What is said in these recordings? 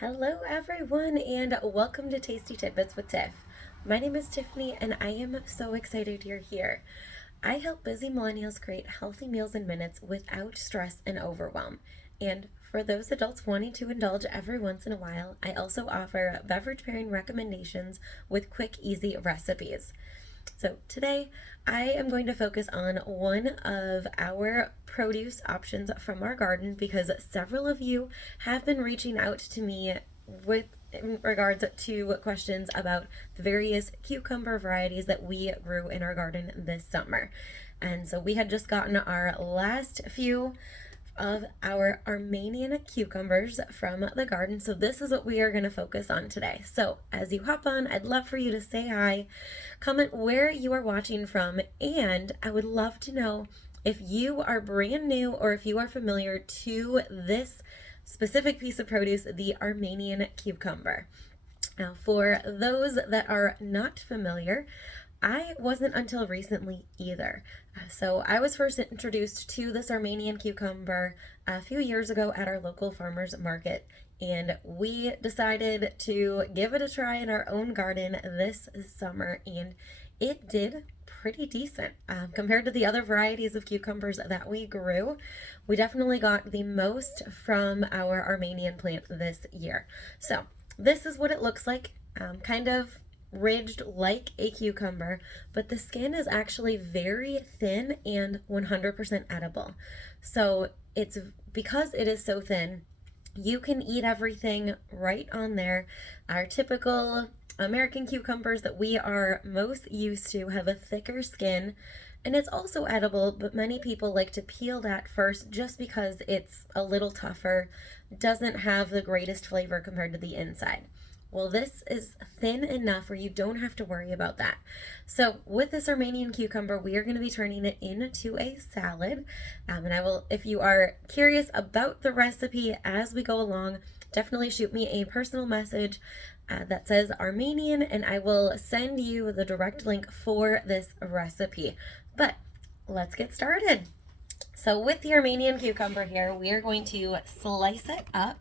Hello, everyone, and welcome to Tasty Tidbits with Tiff. My name is Tiffany, and I am so excited you're here. I help busy millennials create healthy meals in minutes without stress and overwhelm. And for those adults wanting to indulge every once in a while, I also offer beverage pairing recommendations with quick, easy recipes. So today I am going to focus on one of our produce options from our garden because several of you have been reaching out to me with in regards to questions about the various cucumber varieties that we grew in our garden this summer. And so we had just gotten our last few of our Armenian cucumbers from the garden. So this is what we are going to focus on today. So as you hop on, I'd love for you to say hi, comment where you are watching from, and I would love to know if you are brand new or if you are familiar to this specific piece of produce, the Armenian cucumber. Now, for those that are not familiar, I wasn't until recently either. So I was first introduced to this Armenian cucumber a few years ago at our local farmers market, and we decided to give it a try in our own garden this summer, and it did pretty decent compared to the other varieties of cucumbers that we grew. We definitely got the most from our Armenian plant this year. So this is what it looks like, kind of ridged like a cucumber, but the skin is actually very thin and 100% edible. So it's because it is so thin, you can eat everything right on there. Our typical American cucumbers that we are most used to have a thicker skin, and it's also edible, but many people like to peel that first just because it's a little tougher, doesn't have the greatest flavor compared to the inside. Well, this is thin enough where you don't have to worry about that. So with this Armenian cucumber, we are going to be turning it into a salad. And I will, if you are curious about the recipe as we go along, definitely shoot me a personal message that says Armenian, and I will send you the direct link for this recipe. But let's get started. So with the Armenian cucumber here, we are going to slice it up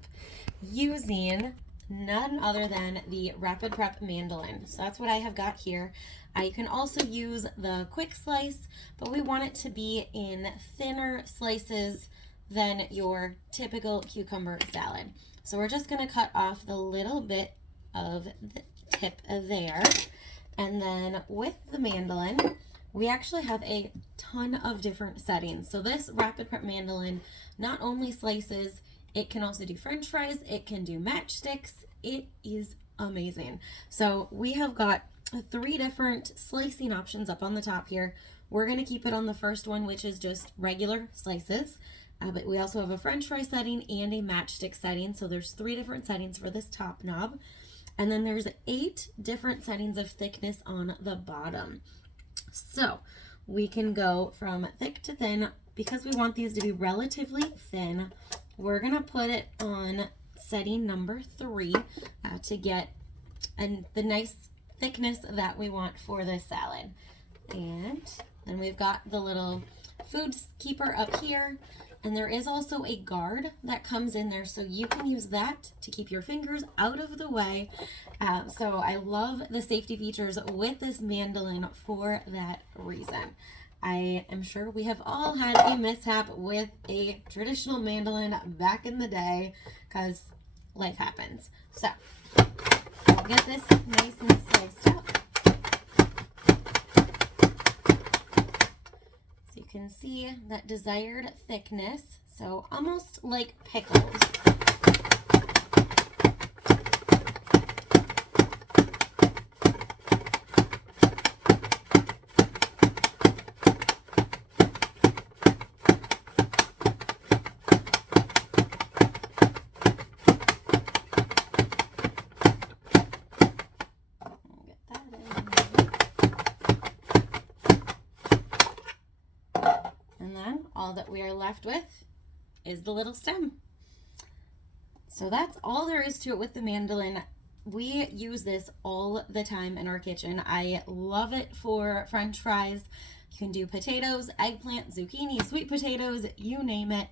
using none other than the Rapid Prep mandolin. So that's what I have got here. You can also use the quick slice, but we want it to be in thinner slices than your typical cucumber salad. So we're just going to cut off the little bit of the tip there. And then with the mandolin, we actually have a ton of different settings. So this Rapid Prep mandolin not only slices, it can also do French fries. It can do matchsticks. It is amazing. So we have got 3 different slicing options up on the top here. We're going to keep it on the first one, which is just regular slices. But we also have a French fry setting and a matchstick setting. So there's 3 different settings for this top knob. And then there's 8 different settings of thickness on the bottom. So we can go from thick to thin. Because we want these to be relatively thin, we're going to put it on setting number 3 to get the nice thickness that we want for this salad. And then we've got the little food keeper up here. And there is also a guard that comes in there, so you can use that to keep your fingers out of the way. So I love the safety features with this mandolin for that reason. I am sure we have all had a mishap with a traditional mandolin back in the day because life happens. So we'll get this nice and sliced up. So you can see that desired thickness. So almost like pickles. And then all that we are left with is the little stem. So that's all there is to it with the mandolin. We use this all the time in our kitchen. I love it for French fries. You can do potatoes, eggplant, zucchini, sweet potatoes, you name it.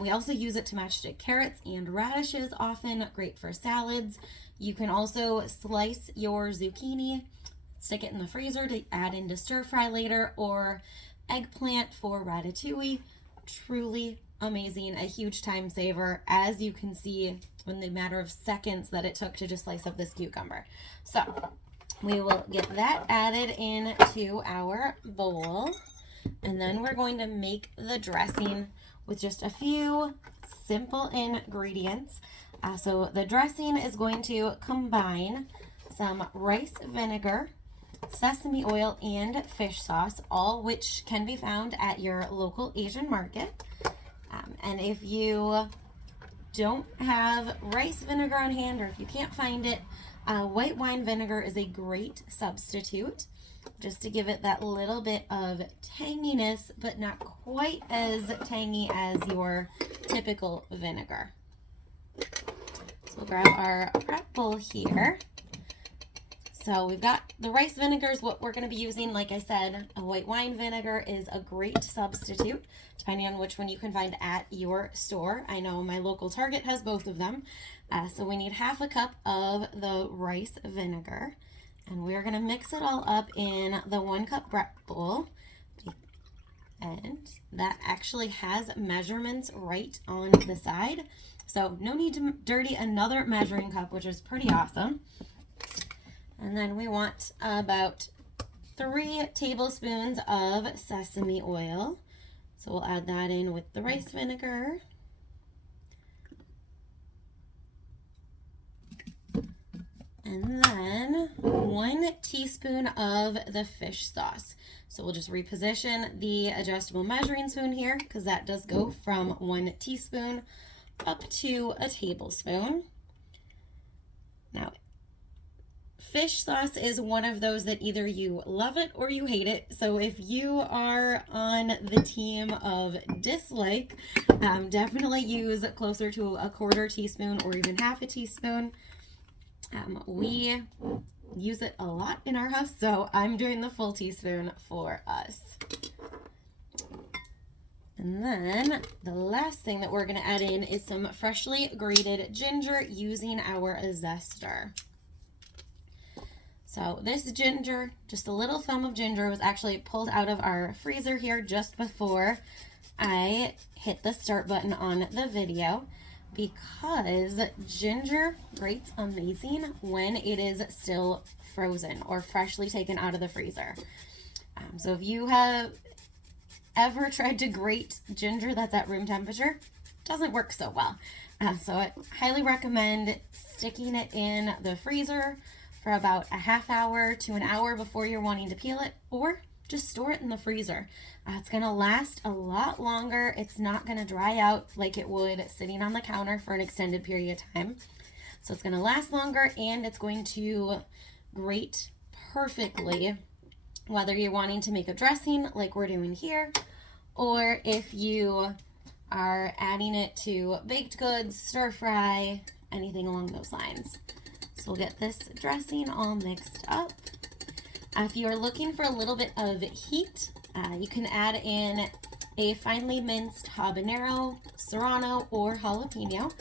We also use it to matchstick carrots and radishes, often great for salads. You can also slice your zucchini, stick it in the freezer to add into stir fry later, or eggplant for ratatouille. Truly amazing, a huge time saver, as you can see in the matter of seconds that it took to just slice up this cucumber. So we will get that added into our bowl, and then we're going to make the dressing with just a few simple ingredients. So the dressing is going to combine some rice vinegar, sesame oil, and fish sauce, all which can be found at your local Asian market. And if you don't have rice vinegar on hand, or if you can't find it, white wine vinegar is a great substitute, just to give it that little bit of tanginess, but not quite as tangy as your typical vinegar. So we'll grab our prep bowl here. So we've got the rice vinegar is what we're going to be using. Like I said, a white wine vinegar is a great substitute, depending on which one you can find at your store. I know my local Target has both of them. So we need half a cup of the rice vinegar, and we're going to mix it all up in the 1 cup prep bowl. And that actually has measurements right on the side. So no need to dirty another measuring cup, which is pretty awesome. And then we want about 3 tablespoons of sesame oil. So we'll add that in with the rice vinegar. And then 1 teaspoon of the fish sauce. So we'll just reposition the adjustable measuring spoon here, because that does go from 1 teaspoon up to a tablespoon. Now, fish sauce is one of those that either you love it or you hate it. So if you are on the team of dislike, definitely use closer to a 1/4 teaspoon or even half a teaspoon. We use it a lot in our house, so I'm doing the full teaspoon for us. And then the last thing that we're going to add in is some freshly grated ginger using our zester. So this ginger, just a little thumb of ginger, was actually pulled out of our freezer here just before I hit the start button on the video, because ginger grates amazing when it is still frozen or freshly taken out of the freezer. So if you have ever tried to grate ginger that's at room temperature, it doesn't work so well. So I highly recommend sticking it in the freezer for about a half hour to an hour before you're wanting to peel it, or just store it in the freezer. It's going to last a lot longer. It's not going to dry out like it would sitting on the counter for an extended period of time. So it's going to last longer, and it's going to grate perfectly, whether you're wanting to make a dressing like we're doing here, or if you are adding it to baked goods, stir fry, anything along those lines. So we'll get this dressing all mixed up. If you are looking for a little bit of heat, you can add in a finely minced habanero, serrano, or jalapeno.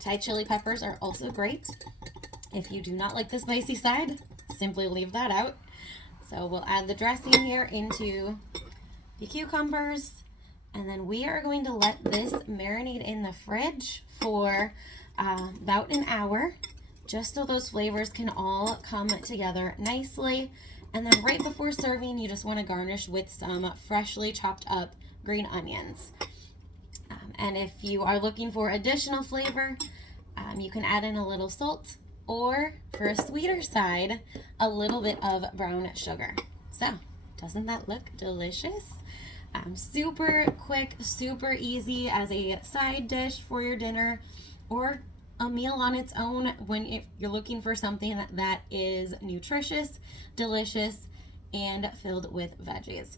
Thai chili peppers are also great. If you do not like the spicy side, simply leave that out. So we'll add the dressing here into the cucumbers, and then we are going to let this marinate in the fridge for about an hour, just so those flavors can all come together nicely. And then right before serving, you just want to garnish with some freshly chopped up green onions. And if you are looking for additional flavor, you can add in a little salt, or for a sweeter side, a little bit of brown sugar. So, doesn't that look delicious? Super quick, super easy as a side dish for your dinner, or a meal on its own when you're looking for something that is nutritious, delicious, and filled with veggies.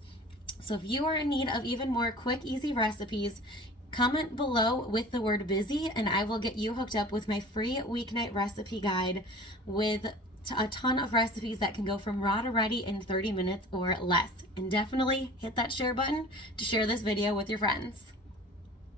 So if you are in need of even more quick, easy recipes, comment below with the word busy, and I will get you hooked up with my free weeknight recipe guide with a ton of recipes that can go from raw to ready in 30 minutes or less. And definitely hit that share button to share this video with your friends.